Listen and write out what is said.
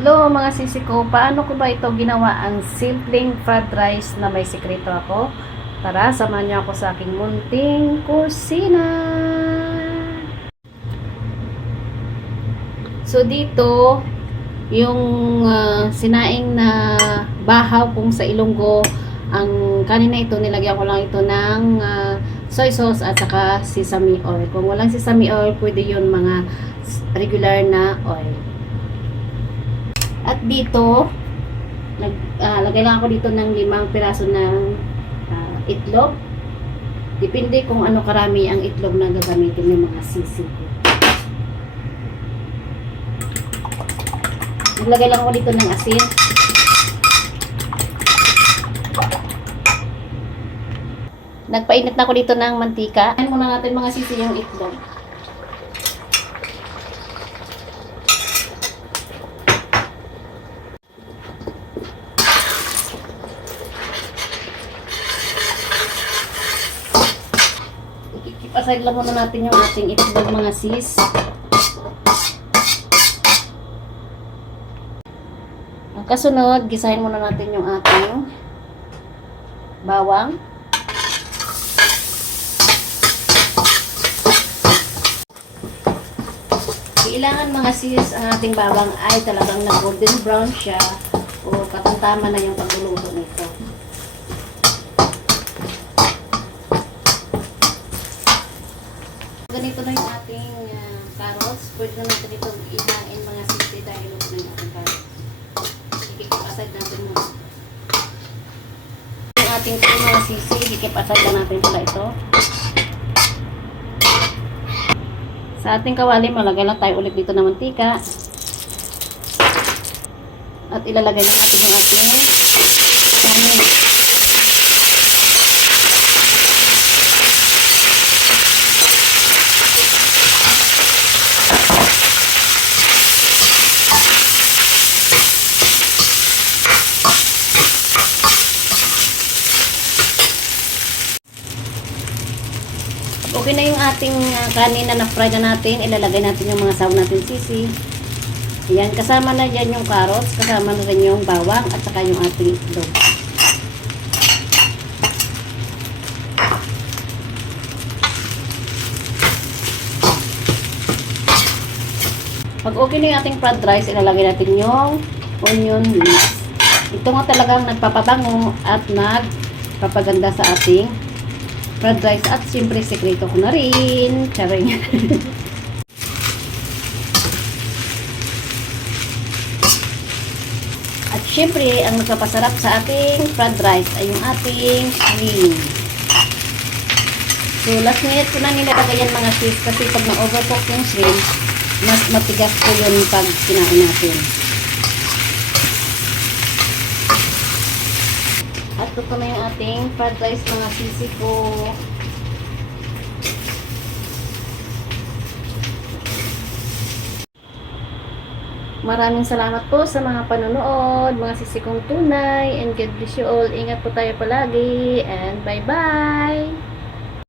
Hello mga sisi ko, paano ko ba ito ginawa ang simpleng fried rice na may sikreto ako? Tara, samahan niyo ako sa aking munting kusina. So dito, yung sinaing na bahaw kung sa Ilonggo, ang kanina ito, nilagyan ko lang ito ng soy sauce at saka sesame oil. Kung walang sesame oil, pwede yun mga regular na oil. At dito, lagay lang ako dito ng 5 piraso ng itlog. Depende kung ano karami ang itlog na gagamitin ng mga sisi. Naglagay lang ako dito ng asin. Nagpainit na ako dito ng mantika. Ayan muna natin mga sisi yung itlog. Aside lang muna natin yung ating itlog mga sis. Ang kasunod, gisahin muna natin yung ating bawang. Kailangan mga sis, ang ating bawang ay talagang na golden brown siya o katantama na yung pagluluto nito. Ganito na yung ating carrots. Pwede na natin itong ilain mga sisi dahil na yung ating carrots. Ikip aside natin mo. Yung ating mga sisi, ikip aside na natin pala ito. Sa ating kawali, malagay lang tayo ulit dito ng mantika. At ilalagay na natin yung ating kanin. Okay na yung ating kanin na na-fry na natin. Ilalagay natin yung mga saw natin sisi. Ayan, kasama na dyan yung carrots, kasama na rin yung bawang, at saka yung ating itlog. Pag okay na yung ating fried rice, ilalagay natin yung onion leaves. Ito nga talagang nagpapabango at nagpapaganda sa ating fried rice at siyempre sekreto ko na rin. Charing. At siyempre, ang nagpapasarap sa ating fried rice ay yung ating cream. So, last minute ko na nilagay yan mga sis kasi pag na-overcook yung shrimp, mas matigas po yun pag kinain natin. At ito na yung ating fried rice mga sisi ko. Maraming salamat po sa mga panonood, mga sisi kong tunay, and God bless you all. Ingat po tayo palagi, and bye-bye!